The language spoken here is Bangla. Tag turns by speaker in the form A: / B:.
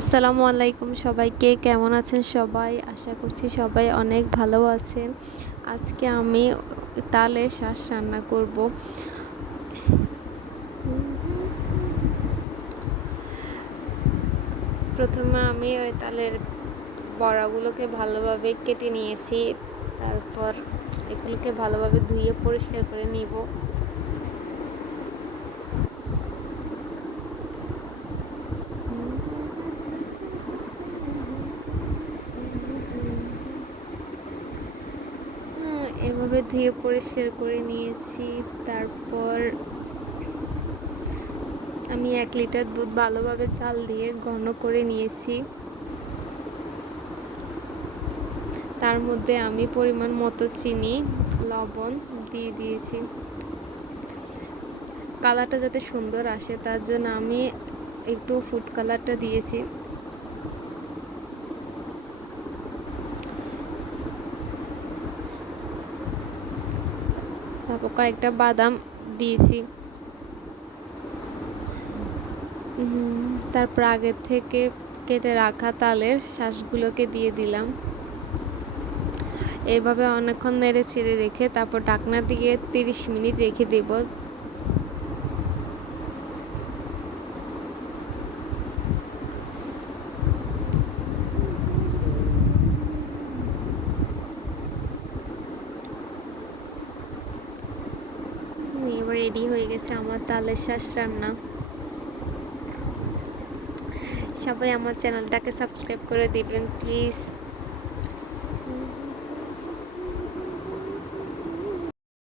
A: আসসালামু আলাইকুম সবাইকে, কেমন আছেন সবাই? আশা করছি সবাই অনেক ভালো আছেন। আজকে আমি তালের শ্বাস রান্না করব। প্রথমে আমি ওই তালের বড়াগুলোকে ভালোভাবে কেটে নিয়েছি। তারপর এগুলোকে ভালোভাবে ধুয়ে পরিষ্কার করে নিব। এভাবে ধুয়ে পরিষ্কার করে নিয়েছি। তারপর আমি এক লিটার দুধ ভালোভাবে চাল দিয়ে ঘন করে নিয়েছি। তার মধ্যে আমি পরিমাণ মতো চিনি, লবণ দিয়ে দিয়েছি। কালারটা যাতে সুন্দর আসে, তার জন্য আমি একটু ফুড কালারটা দিয়েছি। তারপর কয়েকটা বাদাম দিয়েছি। তারপর আগের থেকে কেটে রাখা তালের শ্বাসগুলোকে দিয়ে দিলাম। এইভাবে অনেকক্ষণ নেড়ে ছেড়ে রেখে তারপর ডাকনা দিয়ে তিরিশ মিনিট রেখে দেব। এবার রেডি হয়ে গেছে আমার তালের শ্বাস রান্না। সবাই আমার চ্যানেলটাকে সাবস্ক্রাইব করে দিবেন প্লিজ